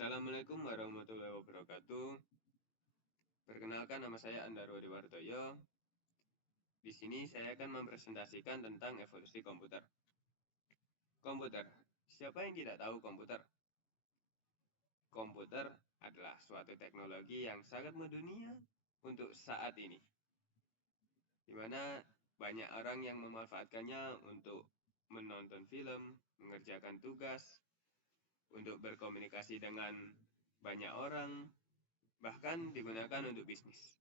Assalamualaikum warahmatullahi wabarakatuh. Perkenalkan, nama saya Andarwo Dewartoyo. Di sini saya akan mempresentasikan tentang evolusi komputer. Komputer. Siapa yang tidak tahu komputer? Komputer adalah suatu teknologi yang sangat mendunia untuk saat ini, di mana banyak orang yang memanfaatkannya untuk menonton film, mengerjakan tugas, untuk berkomunikasi dengan banyak orang, bahkan digunakan untuk bisnis.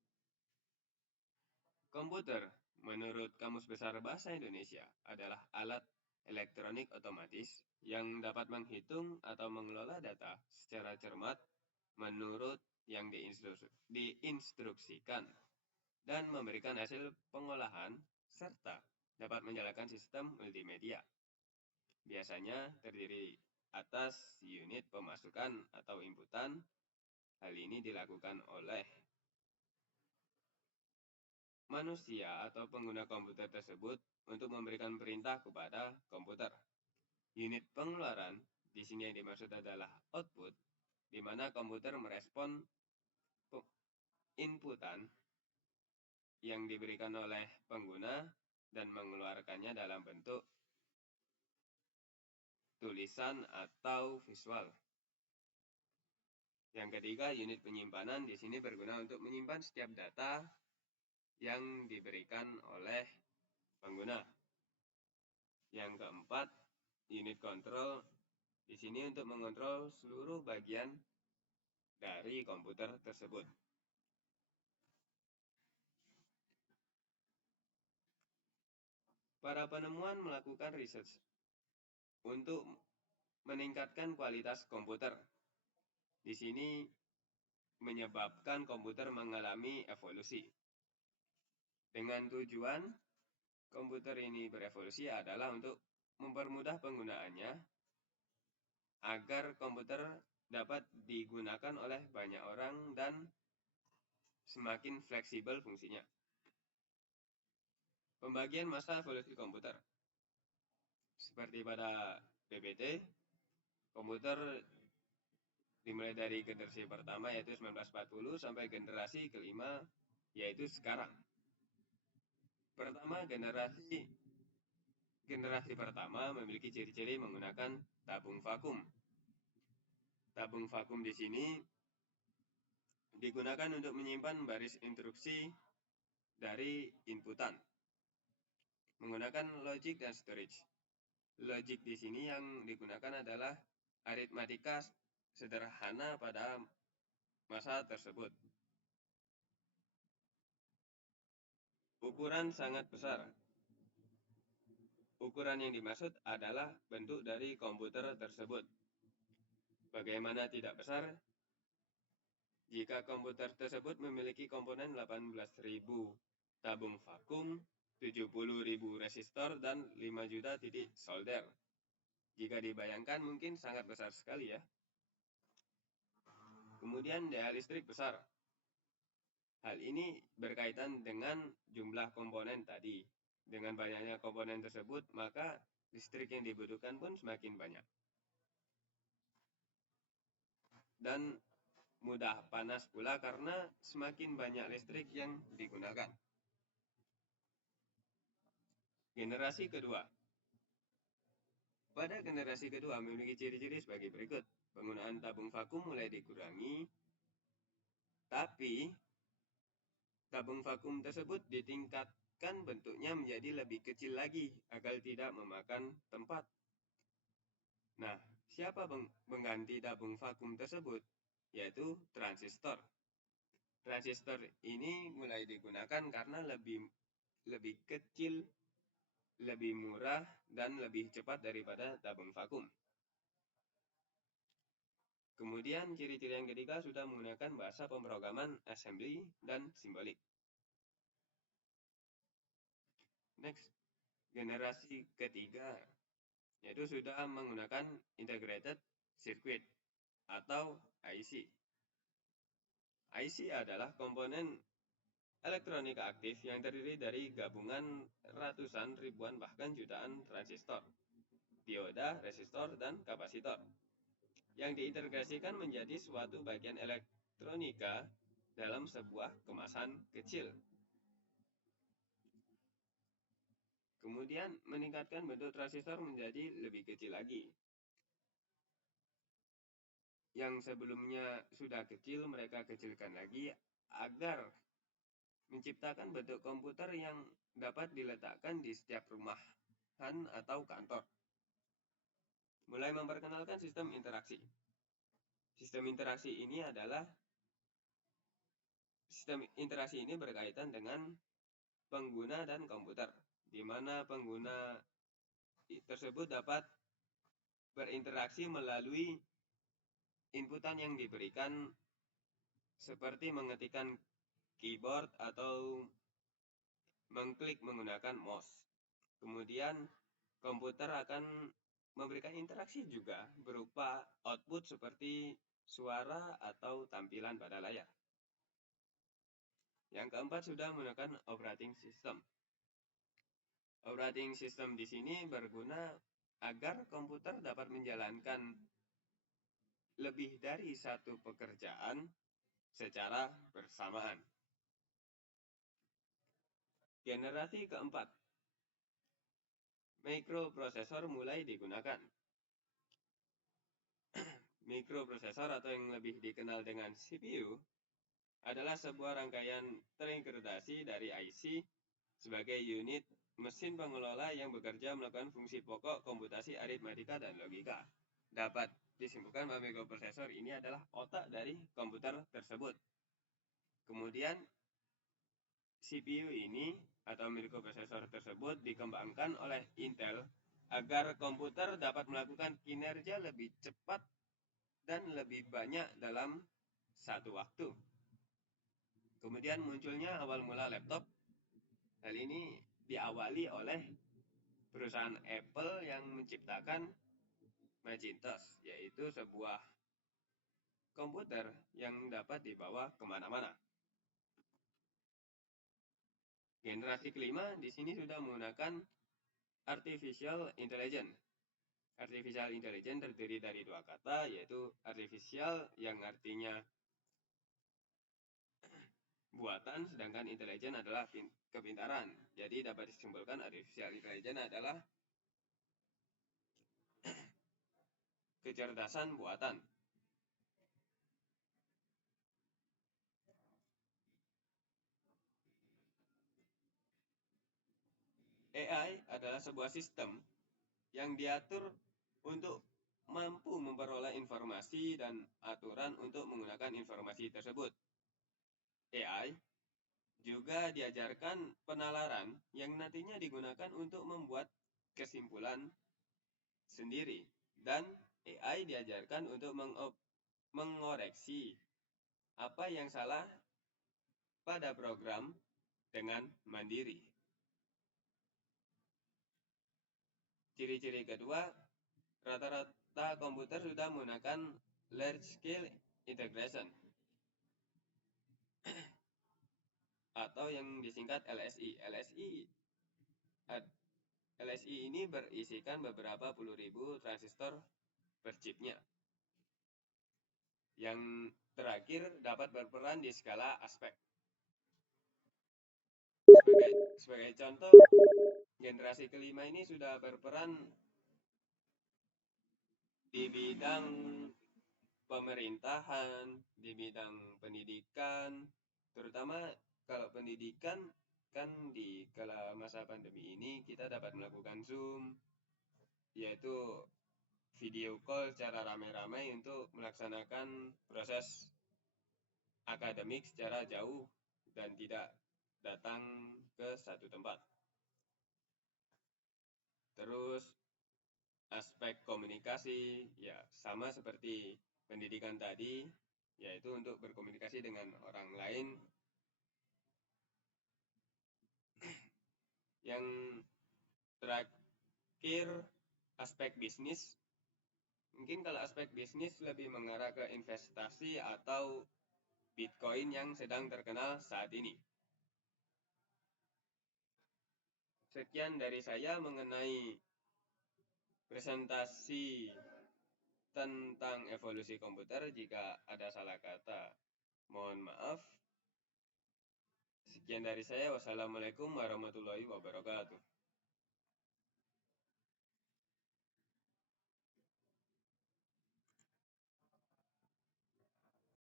Komputer, menurut Kamus Besar Bahasa Indonesia, adalah alat elektronik otomatis yang dapat menghitung atau mengelola data secara cermat menurut yang diinstruksikan dan memberikan hasil pengolahan serta dapat menjalankan sistem multimedia. Biasanya terdiri atas unit pemasukan atau inputan. Hal ini dilakukan oleh manusia atau pengguna komputer tersebut untuk memberikan perintah kepada komputer. Unit pengeluaran di sini yang dimaksud adalah output, di mana komputer merespon inputan yang diberikan oleh pengguna dan mengeluarkannya dalam bentuk tulisan atau visual. Yang ketiga, unit penyimpanan di sini berguna untuk menyimpan setiap data yang diberikan oleh pengguna. Yang keempat, unit kontrol di sini untuk mengontrol seluruh bagian dari komputer tersebut. Para penemuan melakukan riset untuk meningkatkan kualitas komputer. Di sini menyebabkan komputer mengalami evolusi. Dengan tujuan komputer ini berevolusi adalah untuk mempermudah penggunaannya agar komputer dapat digunakan oleh banyak orang dan semakin fleksibel fungsinya. Pembagian masa evolusi komputer. Seperti pada PPT, komputer dimulai dari generasi pertama yaitu 1940 sampai generasi kelima yaitu sekarang. Pertama, generasi pertama memiliki ciri-ciri menggunakan tabung vakum. Tabung vakum di sini digunakan untuk menyimpan baris instruksi dari inputan menggunakan logic dan storage. Logic di sini yang digunakan adalah aritmatika sederhana pada masa tersebut. Ukuran sangat besar. Ukuran yang dimaksud adalah bentuk dari komputer tersebut. Bagaimana tidak besar? Jika komputer tersebut memiliki komponen 18.000 tabung vakum, 70.000 resistor, dan 5 juta titik solder. Jika dibayangkan mungkin sangat besar sekali ya. Kemudian daya listrik besar. Hal ini berkaitan dengan jumlah komponen tadi. Dengan banyaknya komponen tersebut, maka listrik yang dibutuhkan pun semakin banyak. Dan mudah panas pula karena semakin banyak listrik yang digunakan. Generasi kedua. Pada generasi kedua memiliki ciri-ciri sebagai berikut. Penggunaan tabung vakum mulai dikurangi, tapi tabung vakum tersebut ditingkatkan bentuknya menjadi lebih kecil lagi agar tidak memakan tempat. Nah, siapa mengganti tabung vakum tersebut? Yaitu transistor. Transistor ini mulai digunakan karena lebih kecil, lebih murah, dan lebih cepat daripada tabung vakum. Kemudian ciri-ciri yang ketiga sudah menggunakan bahasa pemrograman assembly dan simbolik. Next, generasi ketiga yaitu sudah menggunakan integrated circuit atau IC. IC adalah komponen elektronika aktif yang terdiri dari gabungan ratusan, ribuan, bahkan jutaan transistor, dioda, resistor, dan kapasitor yang diintegrasikan menjadi suatu bagian elektronika dalam sebuah kemasan kecil. Kemudian meningkatkan bentuk transistor menjadi lebih kecil lagi. Yang sebelumnya sudah kecil, mereka kecilkan lagi agar menciptakan bentuk komputer yang dapat diletakkan di setiap rumahan atau kantor. Mulai memperkenalkan sistem interaksi. Sistem interaksi ini berkaitan dengan pengguna dan komputer, di mana pengguna tersebut dapat berinteraksi melalui inputan yang diberikan seperti mengetikkan keyboard atau mengklik menggunakan mouse. Kemudian komputer akan memberikan interaksi juga berupa output seperti suara atau tampilan pada layar. Yang keempat sudah menggunakan operating system. Operating system di sini berguna agar komputer dapat menjalankan lebih dari satu pekerjaan secara bersamaan. Generasi keempat, mikroprosesor mulai digunakan. Mikroprosesor atau yang lebih dikenal dengan CPU adalah sebuah rangkaian terintegrasi dari IC sebagai unit mesin pengelola yang bekerja melakukan fungsi pokok komputasi aritmatika dan logika. Dapat disimpulkan bahwa mikroprosesor ini adalah otak dari komputer tersebut. Kemudian CPU ini atau mikroprosesor tersebut dikembangkan oleh Intel agar komputer dapat melakukan kinerja lebih cepat dan lebih banyak dalam satu waktu. Kemudian munculnya awal mula laptop. Hal ini diawali oleh perusahaan Apple yang menciptakan Macintosh, yaitu sebuah komputer yang dapat dibawa kemana-mana. Generasi kelima di sini sudah menggunakan artificial intelligence. Artificial intelligence terdiri dari dua kata, yaitu artificial yang artinya buatan, sedangkan intelijen adalah kepintaran. Jadi dapat disimpulkan artificial intelligence adalah kecerdasan buatan. AI adalah sebuah sistem yang diatur untuk mampu memperoleh informasi dan aturan untuk menggunakan informasi tersebut. AI juga diajarkan penalaran yang nantinya digunakan untuk membuat kesimpulan sendiri, dan AI diajarkan untuk mengoreksi apa yang salah pada program dengan mandiri. Ciri-ciri kedua, rata-rata komputer sudah menggunakan large scale integration atau yang disingkat LSI. LSI ini berisikan beberapa puluh ribu transistor per chipnya. Yang terakhir dapat berperan di skala aspek. Sebagai contoh, generasi kelima ini sudah berperan di bidang pemerintahan, di bidang pendidikan, terutama kalau pendidikan kan di kala masa pandemi ini kita dapat melakukan Zoom, yaitu video call secara ramai-ramai untuk melaksanakan proses akademik secara jauh dan tidak datang ke satu tempat. Terus aspek komunikasi ya sama seperti pendidikan tadi, yaitu untuk berkomunikasi dengan orang lain. Yang terakhir aspek bisnis. Mungkin kalau aspek bisnis lebih mengarah ke investasi atau Bitcoin yang sedang terkenal saat ini. Sekian dari saya mengenai presentasi tentang evolusi komputer. Jika ada salah kata, mohon maaf. Sekian dari saya. Wassalamualaikum warahmatullahi wabarakatuh.